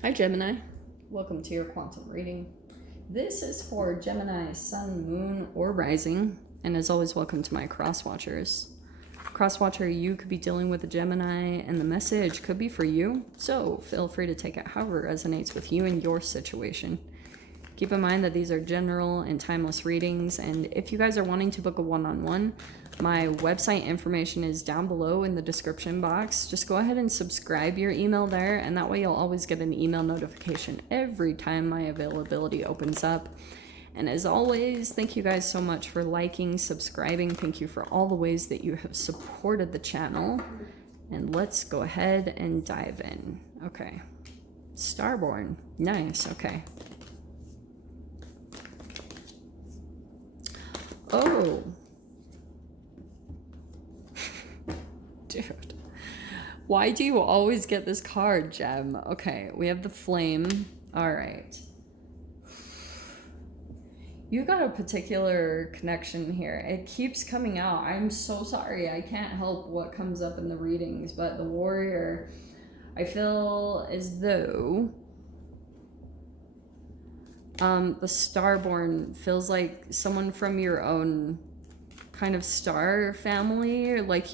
Hi Gemini, welcome to your quantum reading. This is for Gemini, Sun, Moon, or Rising, and as always, welcome to my cross watchers. Cross watcher, you could be dealing with a Gemini, and the message could be for you, so feel free to take it however resonates with you and your situation. Keep in mind that these are general and timeless readings, and if you guys are wanting to book a one-on-one, my website information is down below in the description box. Just go ahead and subscribe your email there, and that way you'll always get an email notification every time my availability opens up. And as always, thank you guys so much for liking, subscribing. Thank you for all the ways that you have supported the channel. And let's go ahead and dive in. Okay. Starborn. Nice. Okay. Oh. Dude. Why do you always get this card, Gem? Okay, we have the flame. All right. You got a particular connection here. It keeps coming out. I'm so sorry. I can't help what comes up in the readings, but the warrior, I feel as though the starborn feels like someone from your own kind of star family, or like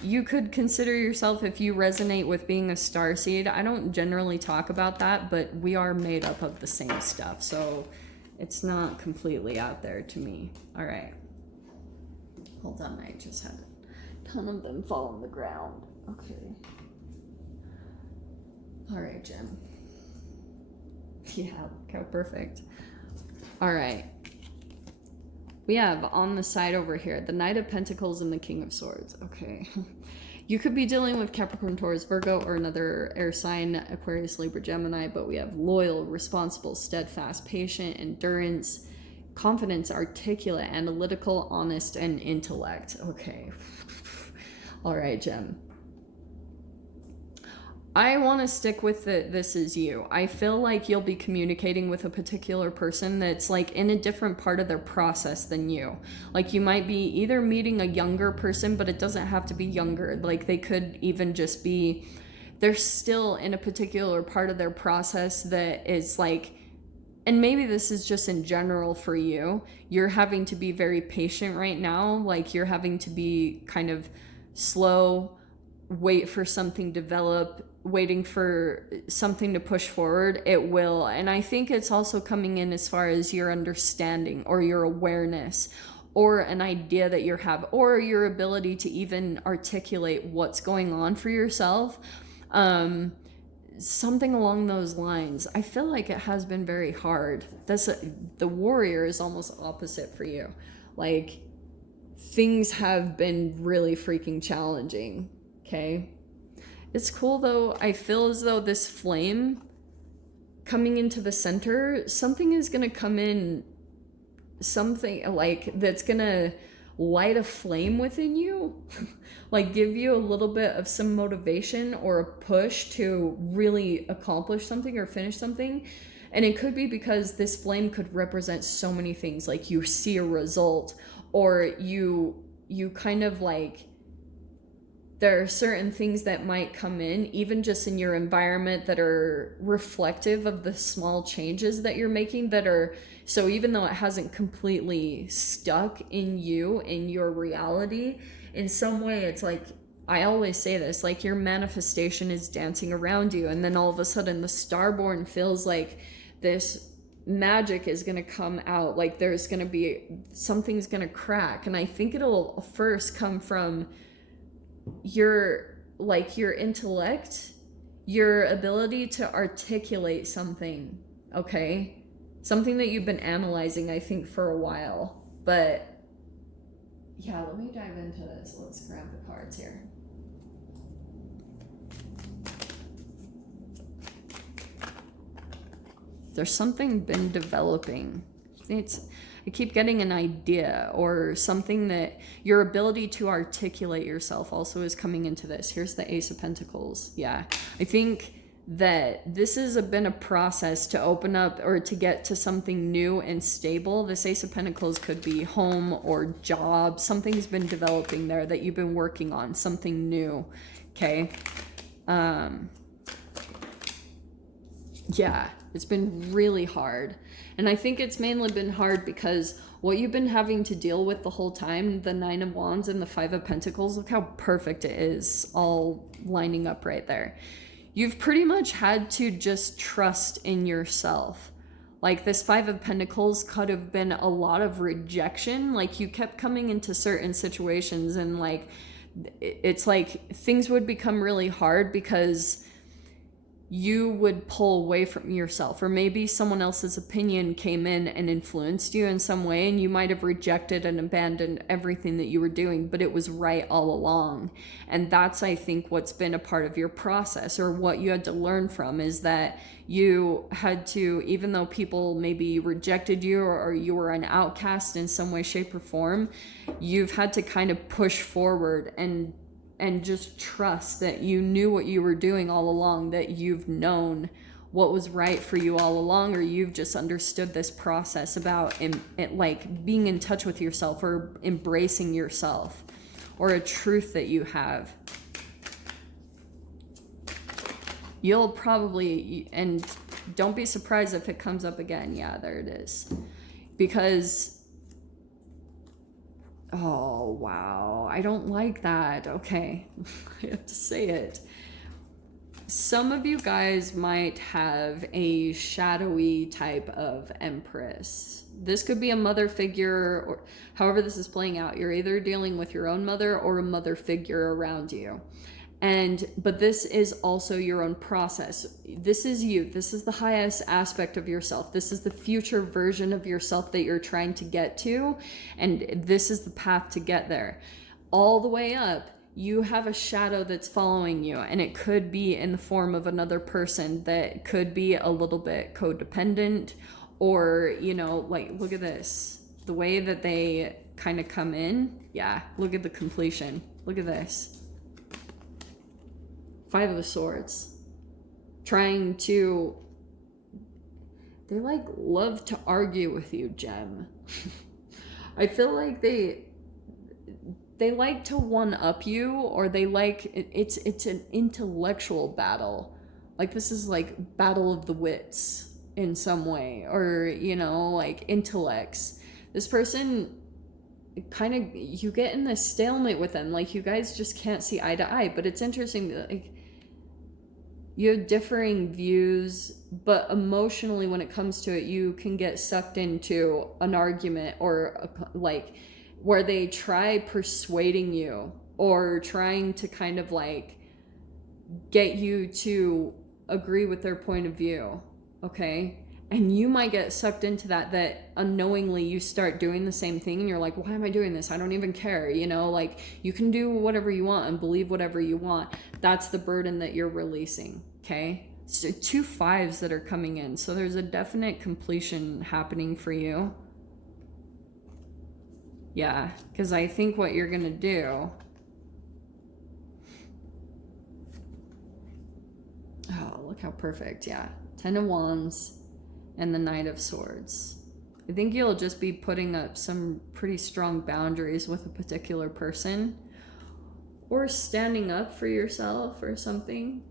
you could consider yourself, if you resonate with being a star seed. I don't generally talk about that, but we are made up of the same stuff, so it's not completely out there to me. All right, hold on, I just had a ton of them fall on the ground. Okay, all right, Jim. Yeah, look how perfect. All right. We have on the side over here, the Knight of Pentacles and the King of Swords. Okay. You could be dealing with Capricorn, Taurus, Virgo, or another air sign, Aquarius, Libra, Gemini, but we have loyal, responsible, steadfast, patient, endurance, confidence, articulate, analytical, honest, and intellect. Okay. All right, Gem. I want to stick with this is you. I feel like you'll be communicating with a particular person that's like in a different part of their process than you. Like you might be either meeting a younger person, but it doesn't have to be younger. Like they could even just be, they're still in a particular part of their process that is like, and maybe this is just in general for you. You're having to be very patient right now. Like you're having to be kind of slow, wait for something to develop, waiting for something to push forward. It will. And I think it's also coming in as far as your understanding or your awareness or an idea that you have, or your ability to even articulate what's going on for yourself. Something along those lines. I feel like it has been very hard. The warrior is almost opposite for you. Like things have been really freaking challenging. Okay. It's cool though. I feel as though this flame coming into the center, something is going to come in, something like that's going to light a flame within you, like give you a little bit of some motivation or a push to really accomplish something or finish something. And it could be because this flame could represent so many things. Like you see a result, or you kind of like, there are certain things that might come in, even just in your environment, that are reflective of the small changes that you're making, that are, so even though it hasn't completely stuck in you, in your reality, in some way, it's like, I always say this, like your manifestation is dancing around you, and then all of a sudden the starborn feels like this magic is going to come out, like there's going to be, something's going to crack. And I think it'll first come from your intellect, your ability to articulate something, okay? Something that you've been analyzing, I think, for a while. But yeah, let me dive into this. Let's grab the cards here. There's something been developing. I keep getting an idea or something, that your ability to articulate yourself also is coming into this. Here's the Ace of Pentacles. Yeah, I think that this has been a process to open up or to get to something new and stable. This Ace of Pentacles could be home or job. Something's been developing there that you've been working on, something new. Okay. Yeah, it's been really hard. And I think it's mainly been hard because what you've been having to deal with the whole time, the Nine of Wands and the Five of Pentacles, look how perfect it is, all lining up right there. You've pretty much had to just trust in yourself. Like this Five of Pentacles could have been a lot of rejection. Like you kept coming into certain situations and like, it's like things would become really hard because you would pull away from yourself, or maybe someone else's opinion came in and influenced you in some way, and you might have rejected and abandoned everything that you were doing, but it was right all along. And that's, I think, what's been a part of your process, or what you had to learn from, is that you had to, even though people maybe rejected you or you were an outcast in some way, shape, or form, you've had to kind of push forward and just trust that you knew what you were doing all along, that you've known what was right for you all along, or you've just understood this process about like being in touch with yourself or embracing yourself, or a truth that you have. You'll probably, and don't be surprised if it comes up again. Yeah, there it is. Because oh, wow. I don't like that. Okay. I have to say it. Some of you guys might have a shadowy type of empress. This could be a mother figure, or however this is playing out. You're either dealing with your own mother or a mother figure around you. But this is also your own process. This is you. This is the highest aspect of yourself. This is the future version of yourself that you're trying to get to. And this is the path to get there. All the way up, you have a shadow that's following you. And it could be in the form of another person that could be a little bit codependent, or, you know, like, look at this. The way that they kind of come in. Yeah, look at the completion. Look at this. Five of Swords. Trying to... They like love to argue with you, Gem. I feel like they like to one-up you, or they like... It's an intellectual battle. Like this is like battle of the wits in some way. Or, you know, like intellects. This person... kind of, you get in this stalemate with them, like you guys just can't see eye to eye. But it's interesting, like you have differing views, but emotionally when it comes to it, you can get sucked into an argument, or like where they try persuading you or trying to kind of like get you to agree with their point of view. Okay. And you might get sucked into that unknowingly you start doing the same thing, and you're like, why am I doing this? I don't even care. You know, like you can do whatever you want and believe whatever you want. That's the burden that you're releasing. Okay. So 2 5s that are coming in. So there's a definite completion happening for you. Yeah. Because I think what you're going to do. Oh, look how perfect. Yeah. 10 of Wands. And the Knight of Swords. I think you'll just be putting up some pretty strong boundaries with a particular person, or standing up for yourself or something.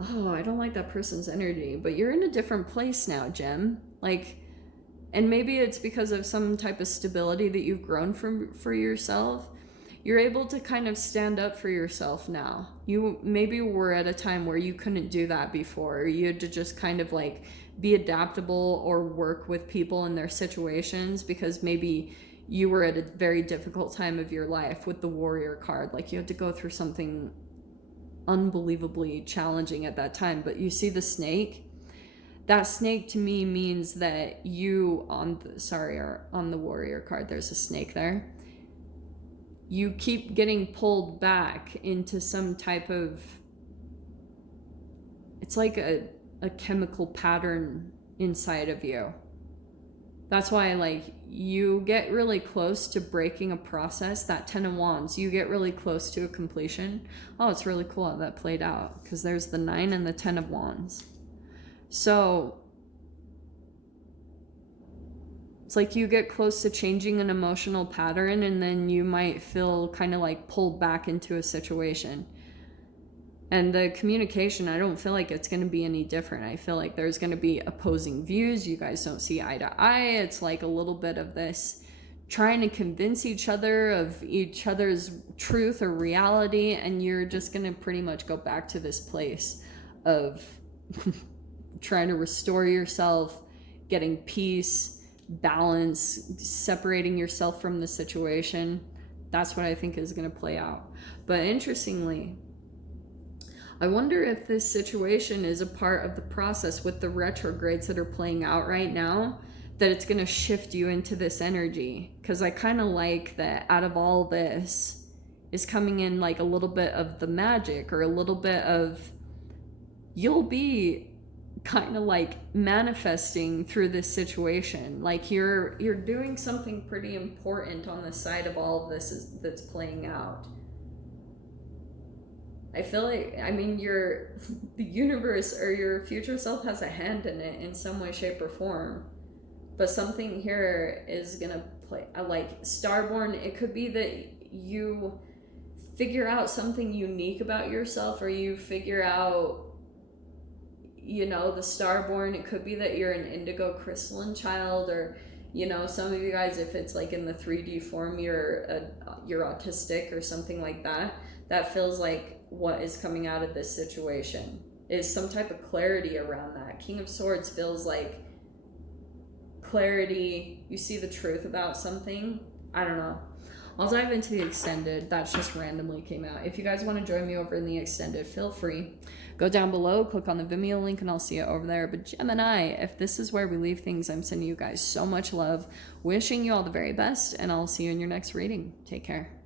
Oh, I don't like that person's energy, but you're in a different place now, Gem. Like, and maybe it's because of some type of stability that you've grown for yourself. You're able to kind of stand up for yourself now. You maybe were at a time where you couldn't do that before. You had to just kind of like be adaptable or work with people in their situations, because maybe you were at a very difficult time of your life with the Warrior card. Like you had to go through something unbelievably challenging at that time. But you see the snake? That snake to me means that you, on the Warrior card, there's a snake there. You keep getting pulled back into some type of, it's like a chemical pattern inside of you. That's why, like, you get really close to breaking a process. That 10 of Wands, you get really close to a completion. Oh, it's really cool how that played out, because there's the 9 and the 10 of Wands. So it's like you get close to changing an emotional pattern, and then you might feel kind of like pulled back into a situation. And the communication, I don't feel like it's going to be any different. I feel like there's going to be opposing views. You guys don't see eye to eye. It's like a little bit of this trying to convince each other of each other's truth or reality. And you're just going to pretty much go back to this place of trying to restore yourself, getting peace, balance, separating yourself from the situation. That's what I think is going to play out. But interestingly, I wonder if this situation is a part of the process with the retrogrades that are playing out right now, that it's going to shift you into this energy. Because I kind of like that out of all this is coming in like a little bit of the magic, or a little bit of, you'll be kind of like manifesting through this situation. Like you're doing something pretty important on the side of all of this that's playing out. I feel like, I mean, the universe or your future self has a hand in it in some way, shape, or form. But something here is going to play, like Starborn, it could be that you figure out something unique about yourself, or you figure out, you know, the Starborn. It could be that you're an indigo crystalline child, or, you know, some of you guys, if it's like in the 3D form, you're autistic or something like that. That feels like what is coming out of this situation is some type of clarity around that. King of Swords feels like clarity. You see the truth about something. I don't know. I'll dive into the extended. That just randomly came out. If you guys want to join me over in the extended, feel free. Go down below, click on the Vimeo link, and I'll see you over there. But Gemini, if this is where we leave things, I'm sending you guys so much love. Wishing you all the very best, and I'll see you in your next reading. Take care.